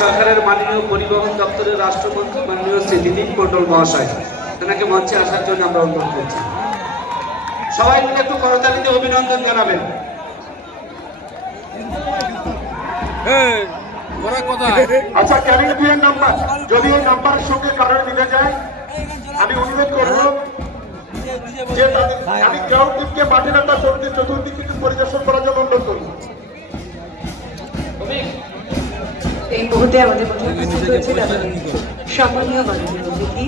সরকারের মাননীয় পরিবহন দপ্তরের রাষ্ট্রমন্ত্রী মাননীয় শ্রী দিলীপ মণ্ডল মহাশয়, তেনাকে মঞ্চে আসার জন্য আমরা অনুরোধ করছি। সবাই মিলে একটু করতালিতে অভিনন্দন জানাবেন। আচ্ছা, ক্যাবিন বিয়ের নাম্বার যদি এই নাম্বারের সঙ্গে কারণ মিলে যায়, আমি অনুরোধ করবো যে আমি গ্রাউন্ড টিমকে মাঠের একটা চতুর্দিক কিন্তু পরিদর্শন করার জন্য অনুরোধ করবো। এই মুহূর্তে আমাদের মধ্যে উপস্থিত হয়েছেন আমাদের সম্মানীয় মাননীয় অতিথি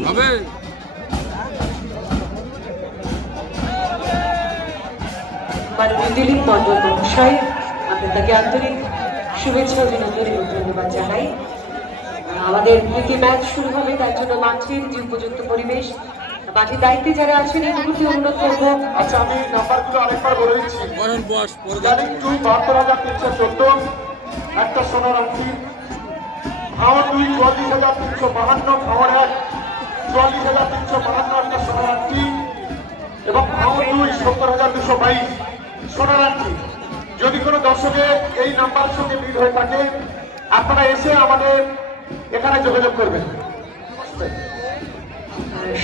মাননীয় দিলীপ মণ্ডল মহাশয়। আমরা তাকে আন্তরিক শুভেচ্ছা অভিনন্দন এবং ধন্যবাদ জানাই। আমাদের প্রীতি ম্যাচ শুরু হবে, তার জন্য মাঠের যে উপযুক্ত পরিবেশ, মাঠের দায়িত্বে যারা আছেন এই মুহূর্তে অনুরোধ করবো। আচ্ছা, আমি নাম্বারগুলো আরেকবার বলে দিচ্ছি। 72,314 একটা সোনার আংটি, ভাওয়ার 2 44,352, ভাওয়ার 1 44,352 একটা সোনার আংটি এবং ভাওয়ার 2 70,222 সোনার আংটি। যদি কোনো দর্শকে এই নাম্বারের সঙ্গে মিল হয়ে থাকে, আপনারা এসে আমাদের এখানে যোগাযোগ করবেন।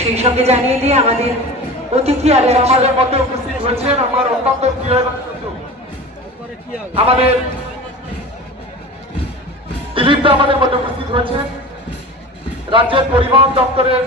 সেই সঙ্গে জানিয়ে দিয়ে আমাদের অতিথি আর আমাদের মধ্যে উপস্থিত হয়েছেন আমার অত্যন্ত প্রিয় আমাদের দিলীপ দা আমাদের মধ্যে উপস্থিত হয়েছেন রাজ্যের পরিবহন দপ্তরের